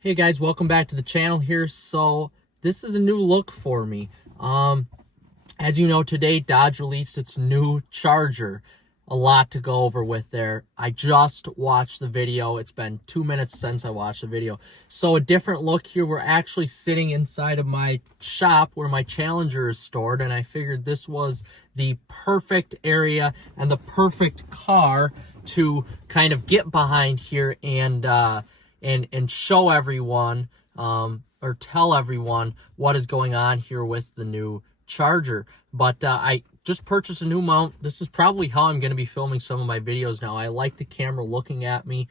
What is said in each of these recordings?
Hey guys, welcome back to the channel here. So this is a new look for me. As you know, today Dodge released its new Charger. A lot to go over with there. I just watched the video. It's been 2 minutes since I watched the video. So a different look here. We're actually sitting inside of my shop where my Challenger is stored, and I figured this was the perfect area and the perfect car to kind of get behind here and show everyone or tell everyone what is going on here with the new Charger. But I just purchased a new mount. This is probably how I'm going to be filming some of my videos now. I like the camera looking at me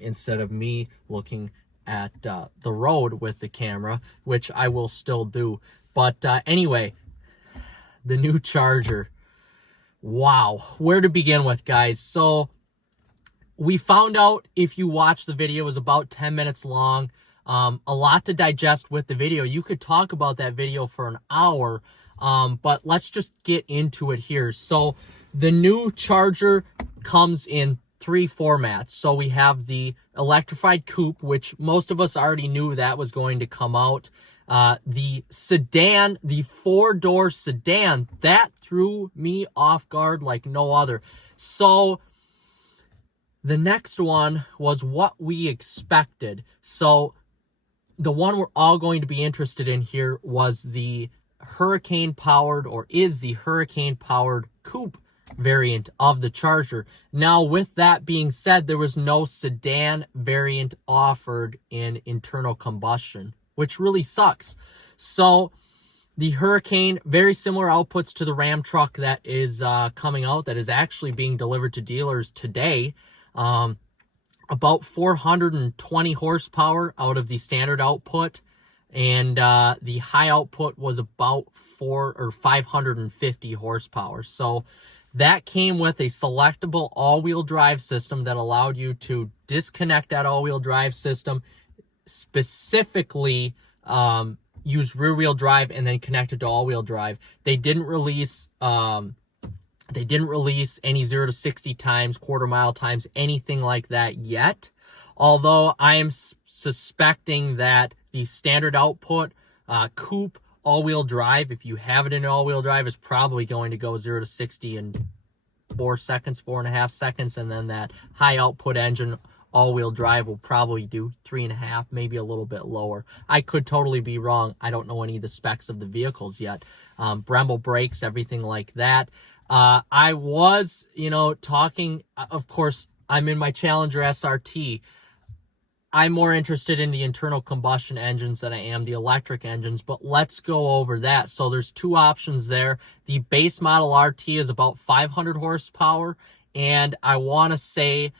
instead of me looking at the road with the camera, which I will still do. But anyway, the new Charger. Wow, where to begin with, guys? So we found out, if you watch the video, it was about 10 minutes long. A lot to digest with the video. You could talk about that video for an hour, but let's just get into it here. So the new Charger comes in 3 formats. So we have the electrified coupe, which most of us already knew that was going to come out. The sedan, the 4-door sedan, that threw me off guard like no other. So the next one was what we expected. So the one we're all going to be interested in here was the Hurricane-powered, or is the Hurricane-powered coupe variant of the Charger. Now, with that being said, there was no sedan variant offered in internal combustion, which really sucks. So the Hurricane, very similar outputs to the Ram truck that is coming out, that is actually being delivered to dealers today. About 420 horsepower out of the standard output, and the high output was about 550 horsepower. So that came with a selectable all-wheel drive system that allowed you to disconnect that all-wheel drive system, specifically use rear-wheel drive and then connect it to all-wheel drive. They didn't release any 0 to 60 times, quarter-mile times, anything like that yet. Although I am suspecting that the standard output coupe all-wheel drive, if you have it in all-wheel drive, is probably going to go 0 to 60 in 4 seconds, 4.5 seconds, and then that high output engine all-wheel drive will probably do 3.5, maybe a little bit lower. I could totally be wrong. I don't know any of the specs of the vehicles yet. Brembo brakes, everything like that. I was, talking, of course, I'm in my Challenger SRT. I'm more interested in the internal combustion engines than I am the electric engines, but let's go over that. So there's 2 options there. The base model RT is about 500 horsepower, and I want to say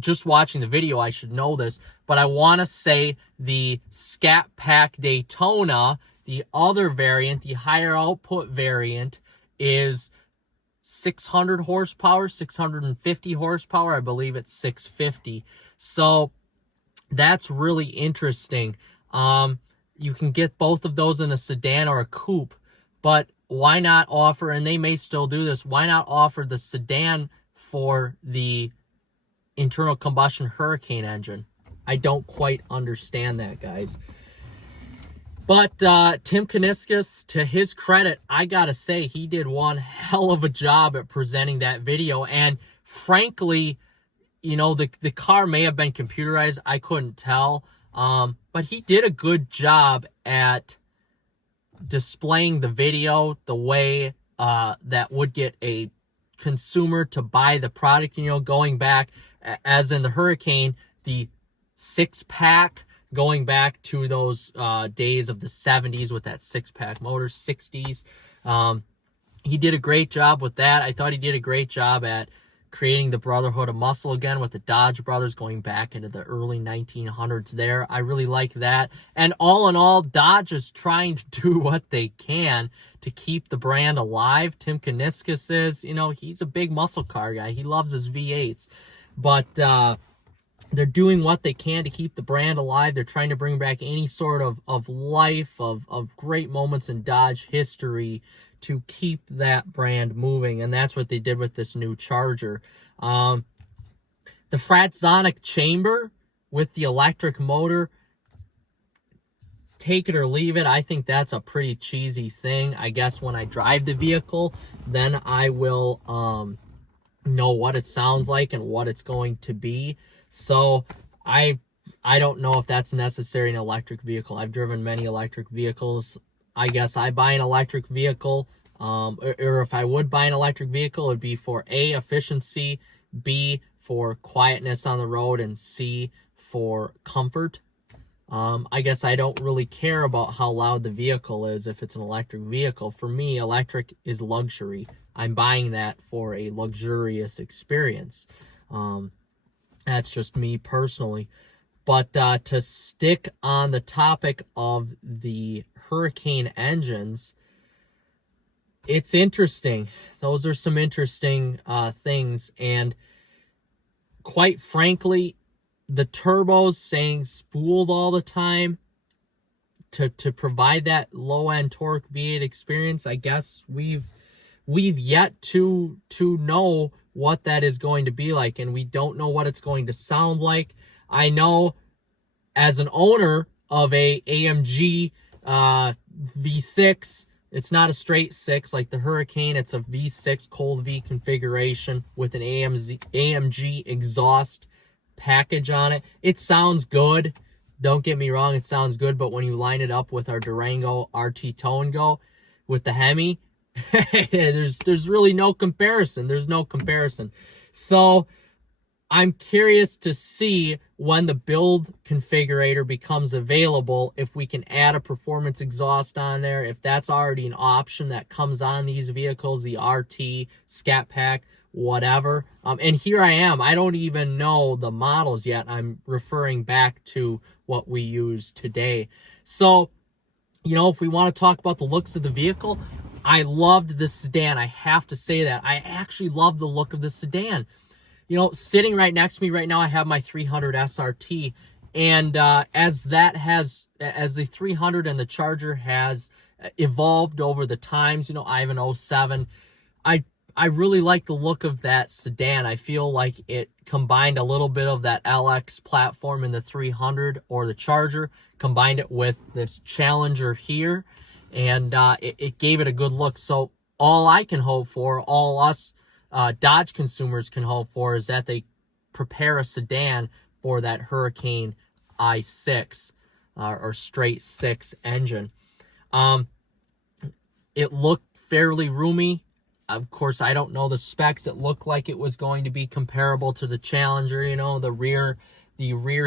just watching the video, I should know this, but I want to say the Scat Pack Daytona, the other variant, the higher output variant, is 600 horsepower, 650 horsepower. I believe it's 650. So that's really interesting. You can get both of those in a sedan or a coupe, but why not offer, and they may still do this, why not offer the sedan for the internal combustion Hurricane engine? I don't quite understand that, guys. But Tim Kuniskis, to his credit, I gotta say, he did one hell of a job at presenting that video. And frankly, the car may have been computerized. I couldn't tell. But he did a good job at displaying the video the way that would get a consumer to buy the product. Going back, as in the Hurricane, the 6-pack, going back to those days of the 70s with that 6-pack motor, 60s. He did a great job with that. I thought he did a great job at creating the Brotherhood of Muscle again with the Dodge brothers, going back into the early 1900s there. I really like that. And all in all, Dodge is trying to do what they can to keep the brand alive. Tim Kuniskis is, he's a big muscle car guy. He loves his V8s. But they're doing what they can to keep the brand alive. They're trying to bring back any sort of life, of great moments in Dodge history to keep that brand moving. And that's what they did with this new Charger. The Fratzonic chamber with the electric motor take it or leave it. I think that's a pretty cheesy thing. I guess when I drive the vehicle, then I will know what it sounds like and what it's going to be. So I don't know if that's necessary in an electric vehicle. I've driven many electric vehicles. I guess I buy an electric vehicle, or if I would buy an electric vehicle, it would be for A, efficiency, B, for quietness on the road, and C, for comfort. I guess I don't really care about how loud the vehicle is if it's an electric vehicle. For me, electric is luxury. I'm buying that for a luxurious experience. That's just me personally. But to stick on the topic of the Hurricane engines, it's interesting. Those are some interesting things. And quite frankly, the turbos staying spooled all the time to provide that low-end torque V8 experience, I guess we've yet to know what that is going to be like, and we don't know what it's going to sound like. I know as an owner of a AMG V6, it's not a straight 6 like the Hurricane. It's a V6 cold V configuration with an AMG exhaust package on it. It sounds good. Don't get me wrong, it sounds good, but when you line it up with our Durango RT Tone Go with the Hemi, there's really no comparison. There's no comparison. So I'm curious to see when the build configurator becomes available, if we can add a performance exhaust on there, if that's already an option that comes on these vehicles, the RT, Scat Pack, whatever. And here I am. I don't even know the models yet. I'm referring back to what we use today. So, you know, if we want to talk about the looks of the vehicle, I loved the sedan. I have to say that. I actually love the look of the sedan. You know, sitting right next to me right now, I have my 300 SRT. And as the 300 and the Charger has evolved over the times, you know, I have an 07. I really like the look of that sedan. I feel like it combined a little bit of that LX platform in the 300 or the Charger, combined it with this Challenger here, and it gave it a good look. So all I can hope for, all us Dodge consumers can hope for, is that they prepare a sedan for that Hurricane i6 or straight 6 engine. It looked fairly roomy. Of course, I don't know the specs. It looked like it was going to be comparable to the Challenger. You know, the rear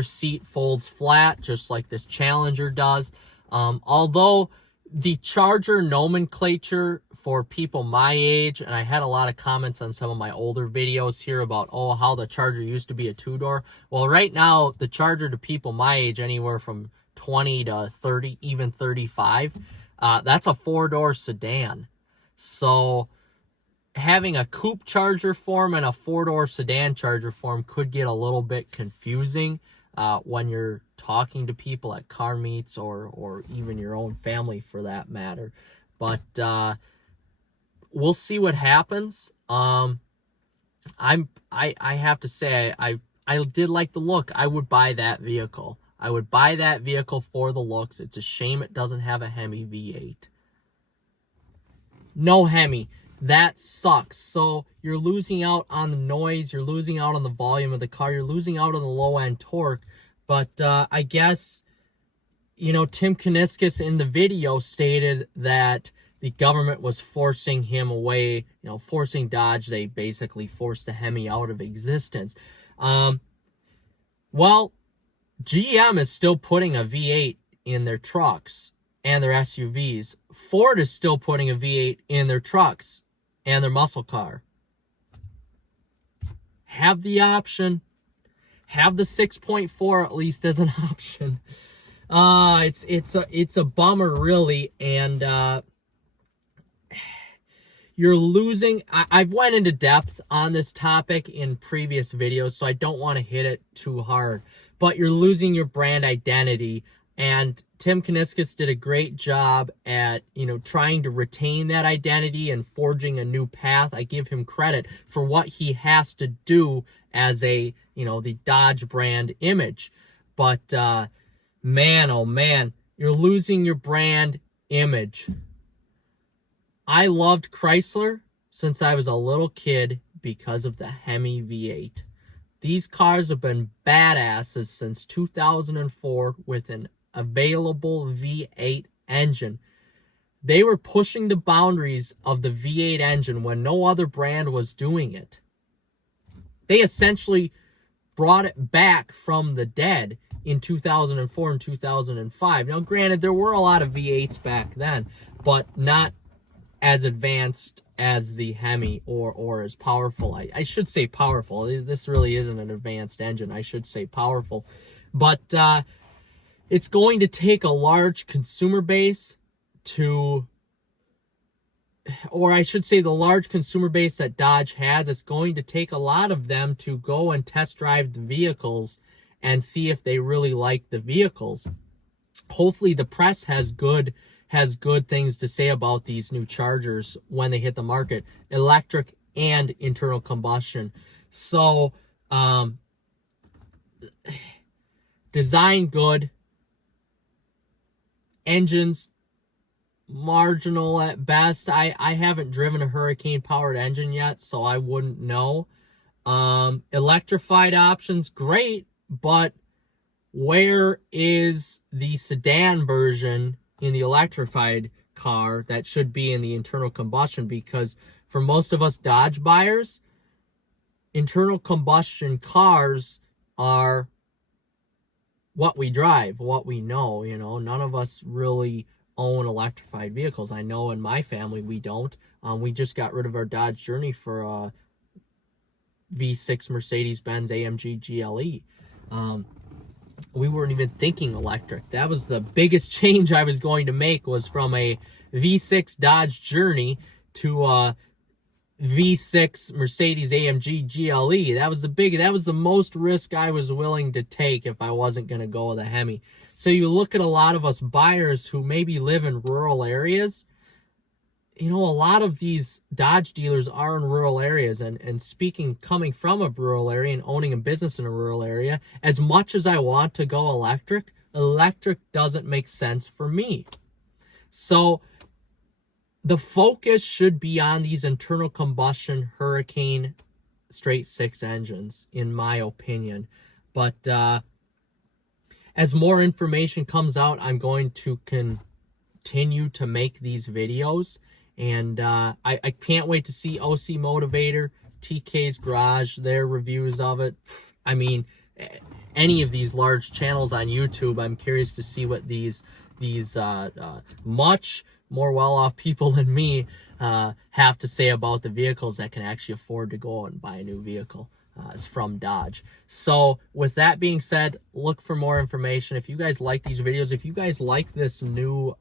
seat folds flat, just like this Challenger does. Although the Charger nomenclature for people my age, and I had a lot of comments on some of my older videos here about, oh, how the Charger used to be a two-door. Well, right now, the Charger to people my age, anywhere from 20 to 30, even 35, that's a four-door sedan. So having a coupe Charger form and a four-door sedan Charger form could get a little bit confusing when you're talking to people at car meets or even your own family for that matter. But we'll see what happens. I have to say I did like the look. I would buy that vehicle. I would buy that vehicle for the looks. It's a shame it doesn't have a Hemi V8. No Hemi. That sucks. So you're losing out on the noise. You're losing out on the volume of the car. You're losing out on the low-end torque. But I guess, you know, Tim Kuniskis in the video stated that the government was forcing him away, you know, forcing Dodge. They basically forced the Hemi out of existence. Well, GM is still putting a V8 in their trucks and their SUVs. Ford is still putting a V8 in their trucks and their muscle car. Have the option. Have the 6.4 at least as an option. It's a bummer, really, and you're losing. I've went into depth on this topic in previous videos, so I don't want to hit it too hard. But you're losing your brand identity. And Tim Kuniskis did a great job at, you know, trying to retain that identity and forging a new path. I give him credit for what he has to do as a, you know, the Dodge brand image. But, man, oh man, you're losing your brand image. I loved Chrysler since I was a little kid because of the Hemi V8. These cars have been badasses since 2004 with an available V8 engine. They were pushing the boundaries of the V8 engine when no other brand was doing it. They essentially brought it back from the dead in 2004 and 2005. Now, granted, there were a lot of V8s back then, but not as advanced as the Hemi or as powerful. I should say powerful. This really isn't an advanced engine. I should say powerful. But it's going to take a large consumer base to, or I should say the large consumer base that Dodge has, it's going to take a lot of them to go and test drive the vehicles and see if they really like the vehicles. Hopefully the press has good things to say about these new Chargers when they hit the market, electric and internal combustion. So design good, engines marginal at best. I haven't driven a Hurricane powered engine yet, so I wouldn't know. Electrified options, great, but where is the sedan version in the electrified car that should be in the internal combustion? Because for most of us Dodge buyers, internal combustion cars are what we drive, what we know. You know, none of us really own electrified vehicles. I know in my family we don't. We just got rid of our Dodge Journey for a V6 Mercedes-Benz AMG GLE. We weren't even thinking electric. That was the biggest change I was going to make, was from a V6 Dodge Journey to a V6 Mercedes AMG GLE. That was the most risk I was willing to take if I wasn't going to go with a Hemi. So you look at a lot of us buyers who maybe live in rural areas. You know, a lot of these Dodge dealers are in rural areas, and speaking, coming from a rural area and owning a business in a rural area, as much as I want to go electric doesn't make sense for me. So the focus should be on these internal combustion Hurricane straight six engines, in my opinion. But as more information comes out, I'm going to continue to make these videos. And I can't wait to see OC Motivator, TK's Garage, their reviews of it. I mean, any of these large channels on YouTube, I'm curious to see what these much more well-off people than me have to say about the vehicles that can actually afford to go and buy a new vehicle from Dodge. So with that being said, look for more information. If you guys like these videos, if you guys like this new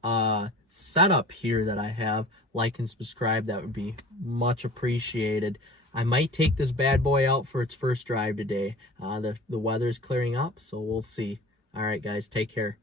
setup here that I have, like and subscribe. That would be much appreciated. I might take this bad boy out for its first drive today. The weather's clearing up, so we'll see. All right, guys, take care.